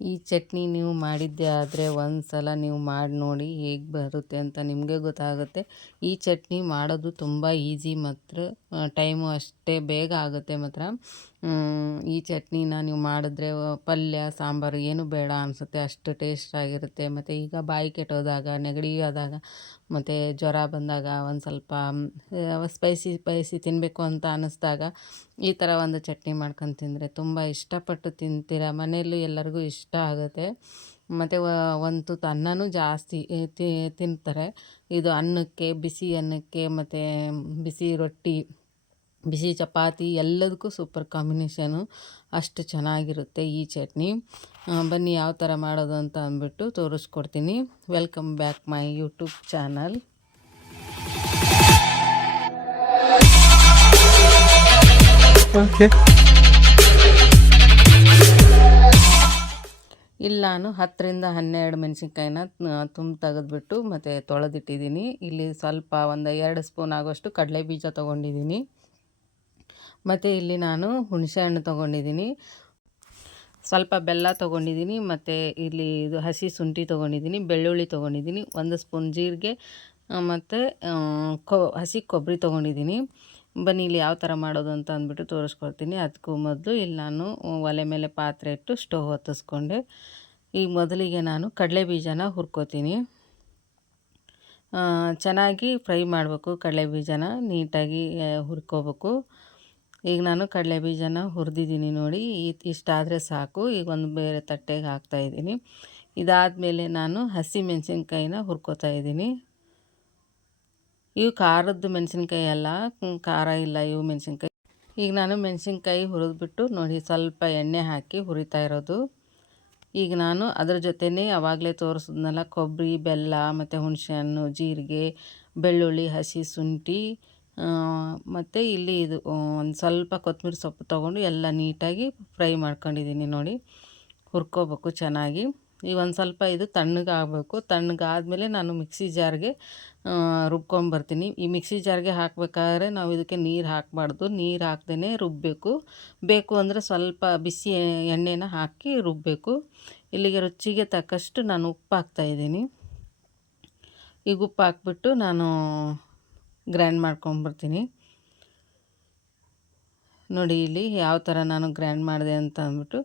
ಈ ಚಟ್ನಿ ನೀವು ಮಾಡಿದ್ದೇ ಆದರೆ ಒಂದು ಸಲ ನೀವು ಮಾಡಿ ನೋಡಿ ಹೇಗೆ ಬರುತ್ತೆ ಅಂತ ನಿಮಗೆ ಗೊತ್ತಾಗುತ್ತೆ. ಈ ಚಟ್ನಿ ಮಾಡೋದು ತುಂಬ ಈಸಿ ಮಾತ್ರ, ಟೈಮು ಅಷ್ಟೇ ಬೇಗ ಆಗುತ್ತೆ ಮಾತ್ರ. ಈ ಚಟ್ನಿನ ನೀವು ಮಾಡಿದ್ರೆ ಪಲ್ಯ ಸಾಂಬಾರು ಏನು ಬೇಡ ಅನಿಸುತ್ತೆ, ಅಷ್ಟು ಟೇಸ್ಟ್ ಆಗಿರುತ್ತೆ. ಮತ್ತು ಈಗ ಬಾಯಿ ಕೆಟ್ಟೋದಾಗ, ನೆಗಡಿ ಆದಾಗ, ಮತ್ತು ಜ್ವರ ಬಂದಾಗ, ಒಂದು ಸ್ವಲ್ಪ ಸ್ಪೈಸಿ ತಿನ್ನಬೇಕು ಅಂತ ಅನ್ನಿಸ್ದಾಗ ಈ ಥರ ಒಂದು ಚಟ್ನಿ ಮಾಡ್ಕೊಂಡು ತಿಂದರೆ ತುಂಬ ಇಷ್ಟಪಟ್ಟು ತಿಂತೀರ. ಮನೆಯಲ್ಲೂ ಎಲ್ಲರಿಗೂ ಇಷ್ಟ ಆಗುತ್ತೆ. ಮತ್ತು ಒಂದು ತುತ್ತು ಅನ್ನನೂ ಜಾಸ್ತಿ ತಿಂತಾರೆ. ಇದು ಅನ್ನಕ್ಕೆ, ಬಿಸಿ ಅನ್ನಕ್ಕೆ, ಮತ್ತು ಬಿಸಿ ರೊಟ್ಟಿ, ಬಿಸಿ ಚಪಾತಿ ಎಲ್ಲದಕ್ಕೂ ಸೂಪರ್ ಕಾಂಬಿನೇಷನು. ಅಷ್ಟು ಚೆನ್ನಾಗಿರುತ್ತೆ ಈ ಚಟ್ನಿ. ಬನ್ನಿ ಯಾವ ಥರ ಮಾಡೋದು ಅಂತ ಅಂದ್ಬಿಟ್ಟು ತೋರಿಸ್ಕೊಡ್ತೀನಿ. Welcome back my YouTube channel. ಇಲ್ಲಿ ನಾನು 10ರಿಂದ 12 ಮೆಣಸಿನ್ಕಾಯಿನ ತೆಗೆದ್ಬಿಟ್ಟು ಮತ್ತು ತೊಳೆದಿಟ್ಟಿದ್ದೀನಿ. ಇಲ್ಲಿ ಸ್ವಲ್ಪ ಒಂದು 2 ಸ್ಪೂನ್ ಆಗೋಷ್ಟು ಕಡಲೆ ಬೀಜ ತೊಗೊಂಡಿದ್ದೀನಿ. ಮತ್ತು ಇಲ್ಲಿ ನಾನು ಹುಣಸೆಹಣ್ಣು ತೊಗೊಂಡಿದ್ದೀನಿ, ಸ್ವಲ್ಪ ಬೆಲ್ಲ ತೊಗೊಂಡಿದ್ದೀನಿ, ಮತ್ತು ಇಲ್ಲಿ ಇದು ಹಸಿ ಶುಂಠಿ ತೊಗೊಂಡಿದ್ದೀನಿ, ಬೆಳ್ಳುಳ್ಳಿ ತೊಗೊಂಡಿದ್ದೀನಿ, 1 ಸ್ಪೂನ್ ಜೀರಿಗೆ, ಮತ್ತು ಹಸಿ ಕೊಬ್ಬರಿ ತೊಗೊಂಡಿದ್ದೀನಿ. ಬನ್ನಿ ಇಲ್ಲಿ ಯಾವ ಥರ ಮಾಡೋದು ಅಂತ ಅಂದ್ಬಿಟ್ಟು ತೋರಿಸ್ಕೊಡ್ತೀನಿ. ಅದಕ್ಕೂ ಮೊದಲು ಇಲ್ಲಿ ನಾನು ಒಲೆ ಮೇಲೆ ಪಾತ್ರೆ ಇಟ್ಟು ಸ್ಟವ್ ಹೊತ್ತಿಸ್ಕೊಂಡೆ. ಈಗ ಮೊದಲಿಗೆ ನಾನು ಕಡಲೆ ಬೀಜನ ಹುರ್ಕೋತೀನಿ. ಚೆನ್ನಾಗಿ ಫ್ರೈ ಮಾಡಬೇಕು, ಕಡಲೆ ಬೀಜನ ನೀಟಾಗಿ ಹುರ್ಕೋಬೇಕು. ಈಗ ನಾನು ಕಡಲೆ ಬೀಜನ ಹುರಿದಿದ್ದೀನಿ ನೋಡಿ, ಇಷ್ಟಾದರೆ ಸಾಕು. ಈಗ ಒಂದು ಬೇರೆ ತಟ್ಟೆಗೆ ಹಾಕ್ತಾಯಿದ್ದೀನಿ. ಇದಾದಮೇಲೆ ನಾನು ಹಸಿ ಮೆಣಸಿನ್ಕಾಯಿನ ಹುರ್ಕೋತಾ ಇದ್ದೀನಿ. ಇವು ಖಾರದ ಮೆಣಸಿನ್ಕಾಯಿ ಅಲ್ಲ, ಖಾರ ಇಲ್ಲ ಇವು ಮೆಣಸಿನ್ಕಾಯಿ. ಈಗ ನಾನು ಮೆಣಸಿನ್ಕಾಯಿ ಹುರಿದ್ಬಿಟ್ಟು ನೋಡಿ ಸ್ವಲ್ಪ ಎಣ್ಣೆ ಹಾಕಿ ಹುರಿತಾ ಇರೋದು. ಈಗ ನಾನು ಅದ್ರ ಜೊತೆನೇ ಆವಾಗಲೇ ತೋರಿಸಿದ್ನಲ್ಲ, ಕೊಬ್ಬರಿ, ಬೆಲ್ಲ, ಮತ್ತು ಹುಣಸೆಹಣ್ಣು, ಜೀರಿಗೆ, ಬೆಳ್ಳುಳ್ಳಿ, ಹಸಿ ಶುಂಠಿ, ಮತ್ತು ಇಲ್ಲಿ ಇದು ಒಂದು ಸ್ವಲ್ಪ ಕೊತ್ತಂಬರಿ ಸೊಪ್ಪು ತೊಗೊಂಡು ಎಲ್ಲ ನೀಟಾಗಿ ಫ್ರೈ ಮಾಡ್ಕೊಂಡಿದ್ದೀನಿ ನೋಡಿ. ಹುರ್ಕೋಬೇಕು ಚೆನ್ನಾಗಿ. ಈಗ ಒಂದು ಸ್ವಲ್ಪ ಇದು ತಣ್ಣಗಾಗಬೇಕು. ತಣ್ಣಗಾದ್ಮೇಲೆ ನಾನು ಮಿಕ್ಸಿ ಜಾರ್ಗೆ ರುಬ್ಕೊಂಬರ್ತೀನಿ. ಈ ಮಿಕ್ಸಿ ಜಾರ್ಗೆ ಹಾಕಬೇಕಾದ್ರೆ ನಾವು ಇದಕ್ಕೆ ನೀರು ಹಾಕಬಾರ್ದು, ನೀರು ಹಾಕ್ದೇ ರುಬ್ಬಬೇಕು. ಬೇಕು ಅಂದರೆ ಸ್ವಲ್ಪ ಬಿಸಿ ಎಣ್ಣೆನ ಹಾಕಿ ರುಬ್ಬಬೇಕು. ಇಲ್ಲಿಗೆ ರುಚಿಗೆ ತಕ್ಕಷ್ಟು ನಾನು ಉಪ್ಪು ಹಾಕ್ತಾಯಿದ್ದೀನಿ. ಈಗ ಉಪ್ಪು ಹಾಕ್ಬಿಟ್ಟು ನಾನು ಗ್ರೈಂಡ್ ಮಾಡ್ಕೊಂಬರ್ತೀನಿ. ನೋಡಿ ಇಲ್ಲಿ ಯಾವ ಥರ ನಾನು ಗ್ರೈಂಡ್ ಮಾಡಿದೆ ಅಂತ ಅಂದ್ಬಿಟ್ಟು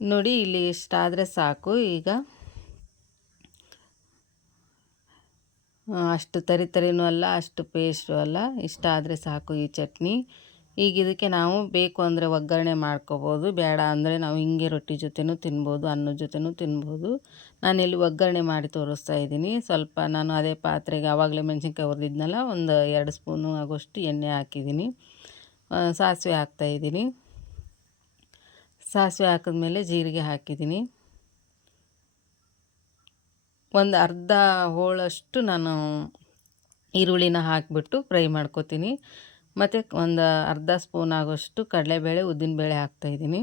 ನೋಡಿ. ಇಲ್ಲಿ ಇಷ್ಟಾದರೆ ಸಾಕು. ಈಗ ಅಷ್ಟು ತರಿನೂ ಅಲ್ಲ, ಅಷ್ಟು ಪೇಸ್ಟು ಅಲ್ಲ, ಇಷ್ಟ ಆದರೆ ಸಾಕು ಈ ಚಟ್ನಿ. ಈಗ ಇದಕ್ಕೆ ನಾವು ಬೇಕು ಅಂದರೆ ಒಗ್ಗರಣೆ ಮಾಡ್ಕೋಬೋದು, ಬೇಡ ಅಂದರೆ ನಾವು ಹಿಂಗೆ ರೊಟ್ಟಿ ಜೊತೆನೂ ತಿನ್ಬೋದು, ಅನ್ನದ ಜೊತೆನೂ ತಿನ್ಬೋದು. ನಾನಿಲ್ಲಿ ಒಗ್ಗರಣೆ ಮಾಡಿ ತೋರಿಸ್ತಾ ಇದ್ದೀನಿ. ಸ್ವಲ್ಪ ನಾನು ಅದೇ ಪಾತ್ರೆಗೆ ಆವಾಗಲೇ ಮೆಣಸಿನ್ಕಾಯಿ ಹುರಿದಿದ್ನಲ್ಲ, ಒಂದು 2 ಸ್ಪೂನು ಆಗೋಷ್ಟು ಎಣ್ಣೆ ಹಾಕಿದ್ದೀನಿ. ಸಾಸಿವೆ ಹಾಕ್ತಾಯಿದ್ದೀನಿ. ಸಾಸಿವೆ ಹಾಕಿದ್ಮೇಲೆ ಜೀರಿಗೆ ಹಾಕಿದ್ದೀನಿ. ಒಂದು ಅರ್ಧ ಹೋಳಷ್ಟು ನಾನು ಈರುಳ್ಳಿನ ಹಾಕಿಬಿಟ್ಟು ಫ್ರೈ ಮಾಡ್ಕೋತೀನಿ. ಮತ್ತು ಒಂದು ಅರ್ಧ ಸ್ಪೂನ್ ಆಗೋಷ್ಟು ಕಡಲೆಬೇಳೆ, ಉದ್ದಿನಬೇಳೆ ಹಾಕ್ತಾಯಿದ್ದೀನಿ.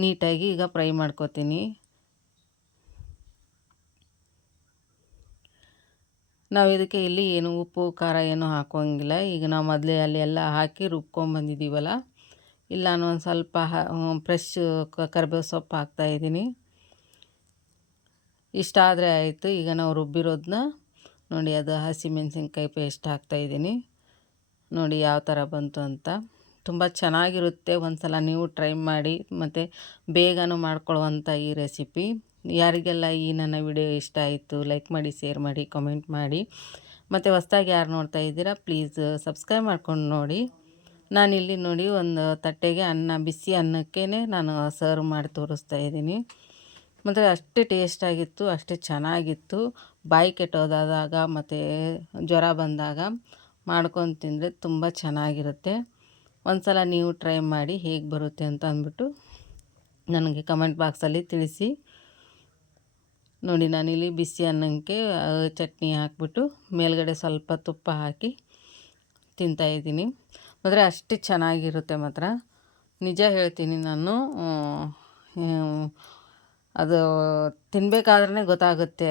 ನೀಟಾಗಿ ಈಗ ಫ್ರೈ ಮಾಡ್ಕೋತೀನಿ. ನಾವು ಇದಕ್ಕೆ ಇಲ್ಲಿ ಏನು ಉಪ್ಪು ಖಾರ ಏನೂ ಹಾಕೋಂಗಿಲ್ಲ. ಈಗ ನಾವು ಮೊದಲೇ ಅಲ್ಲಿ ಎಲ್ಲ ಹಾಕಿ ರುಬ್ಕೊಂಬಂದಿದ್ದೀವಲ್ಲ, ಇಲ್ಲಿ ನಾನು ಒಂದು ಸ್ವಲ್ಪ ಫ್ರೆಶ್ ಕರಿಬೇವು ಸೊಪ್ಪು ಹಾಕ್ತಾಯಿದ್ದೀನಿ. ಇಷ್ಟ ಆದರೆ ಆಯಿತು. ಈಗ ನಾವು ರುಬ್ಬಿರೋದನ್ನ ನೋಡಿ, ಅದು ಹಸಿಮೆಣಸಿನ್ಕಾಯಿ ಪೇಸ್ಟ್ ಹಾಕ್ತಾಯಿದ್ದೀನಿ. ನೋಡಿ ಯಾವ ಥರ ಬಂತು ಅಂತ. ತುಂಬ ಚೆನ್ನಾಗಿರುತ್ತೆ. ಒಂದು ಸಲ ನೀವು ಟ್ರೈ ಮಾಡಿ. ಮತ್ತು ಬೇಗನೂ ಮಾಡ್ಕೊಳ್ಳುವಂಥ ಈ ರೆಸಿಪಿ. ಯಾರಿಗೆಲ್ಲ ಈ ನನ್ನ ವಿಡಿಯೋ ಇಷ್ಟ ಆಯಿತು ಲೈಕ್ ಮಾಡಿ, ಶೇರ್ ಮಾಡಿ, ಕಮೆಂಟ್ ಮಾಡಿ. ಮತ್ತು ಹೊಸ್ದಾಗಿ ಯಾರು ನೋಡ್ತಾ ಇದ್ದೀರಾ ಪ್ಲೀಸ್ ಸಬ್ಸ್ಕ್ರೈಬ್ ಮಾಡ್ಕೊಂಡು ನೋಡಿ. ನಾನಿಲ್ಲಿ ನೋಡಿ ಒಂದು ತಟ್ಟೆಗೆ ಬಿಸಿ ಅನ್ನಕ್ಕೇ ನಾನು ಸರ್ವ್ ಮಾಡಿ ತೋರಿಸ್ತಾ ಇದ್ದೀನಿ. ಮತ್ತು ಅಷ್ಟೇ ಟೇಸ್ಟಾಗಿತ್ತು, ಅಷ್ಟೇ ಚೆನ್ನಾಗಿತ್ತು. ಬಾಯಿ ಕೆಟ್ಟೋದಾದಾಗ ಮತ್ತು ಜ್ವರ ಬಂದಾಗ ಮಾಡ್ಕೊಂಡು ತಿಂದರೆ ತುಂಬ ಚೆನ್ನಾಗಿರುತ್ತೆ. ಒಂದು ಸಲ ನೀವು ಟ್ರೈ ಮಾಡಿ ಹೇಗೆ ಬರುತ್ತೆ ಅಂತ ಅಂದ್ಬಿಟ್ಟು ನನಗೆ ಕಮೆಂಟ್ ಬಾಕ್ಸಲ್ಲಿ ತಿಳಿಸಿ. ನೋಡಿ ನಾನಿಲ್ಲಿ ಬಿಸಿ ಅನ್ನಕ್ಕೆ ಚಟ್ನಿ ಹಾಕ್ಬಿಟ್ಟು ಮೇಲ್ಗಡೆ ಸ್ವಲ್ಪ ತುಪ್ಪ ಹಾಕಿ ತಿಂತಾಯಿದ್ದೀನಿ. ಆದರೆ ಅಷ್ಟು ಚೆನ್ನಾಗಿರುತ್ತೆ ಮಾತ್ರ, ನಿಜ ಹೇಳ್ತೀನಿ ನಾನು. ಅದು ತಿನ್ನಬೇಕಾದ್ರೇ ಗೊತ್ತಾಗುತ್ತೆ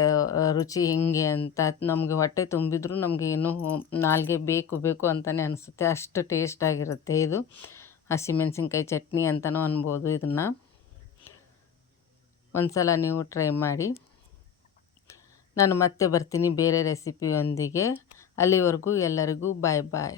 ರುಚಿ ಹೆಂಗೆ ಅಂತ. ನಮಗೆ ಹೊಟ್ಟೆ ತುಂಬಿದ್ರೂ ನಮಗೆ ಇನ್ನೂ ನಾಲ್ಗೆ ಬೇಕು ಬೇಕು ಅಂತಲೇ ಅನಿಸುತ್ತೆ, ಅಷ್ಟು ಟೇಸ್ಟಾಗಿರುತ್ತೆ ಇದು. ಹಸಿಮೆಣಸಿನ್ಕಾಯಿ ಚಟ್ನಿ ಅಂತಲೂ ಅನ್ಬೋದು ಇದನ್ನು. ಒಂದು ಸಲ ನೀವು ಟ್ರೈ ಮಾಡಿ. ನಾನು ಮತ್ತೆ ಬರ್ತೀನಿ ಬೇರೆ ರೆಸಿಪಿಯೊಂದಿಗೆ. ಅಲ್ಲಿವರೆಗೂ ಎಲ್ಲರಿಗೂ ಬಾಯ್ ಬಾಯ್.